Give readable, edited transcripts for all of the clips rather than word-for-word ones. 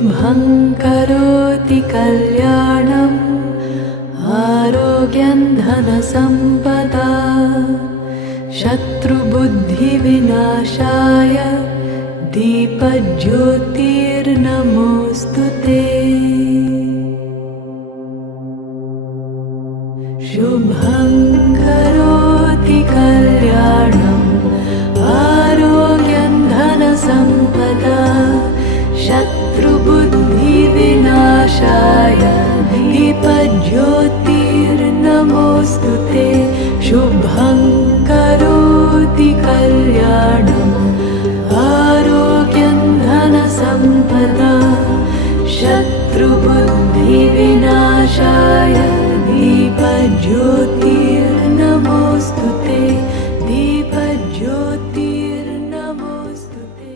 शुभं करोति कल्याणम् आरोग्यं धनसम्पदा शत्रुबुद्धिविनाशाय दीपज्योतिर्नमोऽस्तु ते। शुभं करोति कल्याणम् आरोग्यं धनसम्पदा शत्रुबुद्धिविनाशाय दीपज्योतिर्नमोऽस्तु ते। शुभं करोति कल्याणम् आरोग्यं धनसम्पदा शत्रुबुद्धिविनाशाय दीपज्योतिर्नमोऽस्तु ते। दीपज्योतिर्नमोऽस्तु ते।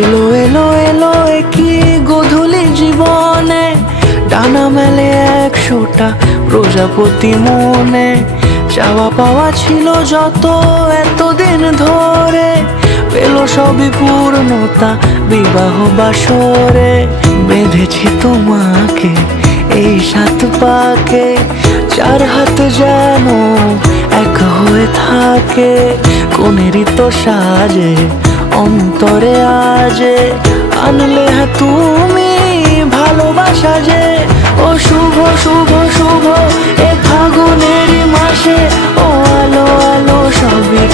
এলো এলো এলো একই গধূলি জীবনে ডানা মেলে 100টা প্রজাপতি মনে। চাওয়া পাওয়া ছিল যত এতদিন ধরে পেল সবই পূর্ণতা বিবাহ বাসরে। বেঁধেছি তোমাকে এই 7 পাকে 4 হাত যেন এক হয়ে থাকে। কোনেরই তো সাজে অন্তরে আজে আনলে হ্যাঁ তুমি ভালোবাসা যে। ও শুভ শুভ শুভ এ ফাগুনেরই মাসে ও আলো আলো সবই